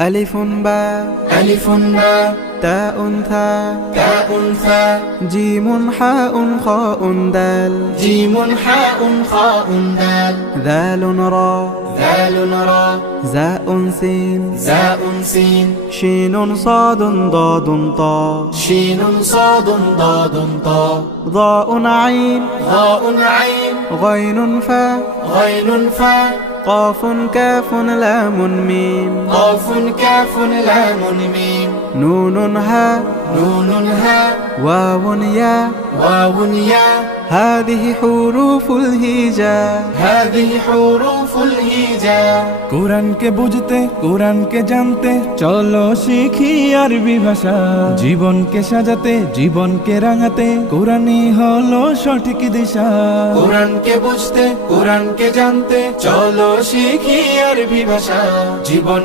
ألف باء ألف باء تاء ثاء تاء ثاء جيم حاء خاء دال جيم حاء خاء دال ذال را ذال را زاء سين زاء سين شين صاد ضاد طاء شين صاد ضاد طاء ضاء عين ضاء عين غين فاء غين فاء قاف كاف لام ميم قاف كاف لام ميم نون هاء نون هاء واو ياء واو ياء هذه حروف الهجاء هذه حروف الهجاء কোরআনকে বুঝতে কোরআনকে জানতে চলো শিখি আরবি ভাষা জীবনকে সাজাতে জীবনকে রাঙাতে কোরআনই হলো সঠিক দিশা কোরআনকে বুঝতে কোরআনকে জানতে চলো শিখি আরবি ভাষা জীবন